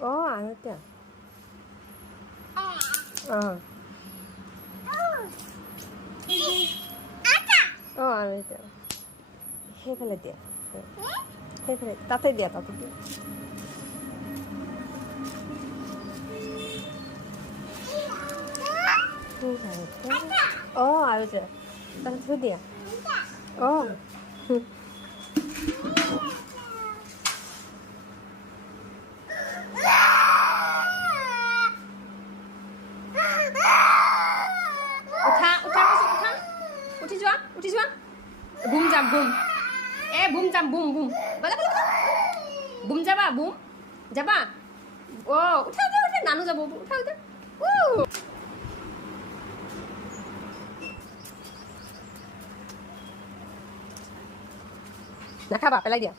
আৰু এতিয়া আৰু এতিয়া সেইফালে দিয়া সেইফালে তাতে দিয়া তাতে দিয়া আৰু যে তাতে থৈ দিয়া উঠি যোৱা বুম যাম বুম বুম যাম বুম বুম বুম যাবা বুম যাবা উঠা নানু যাব উঠা নাখাবা পেলাই দিয়া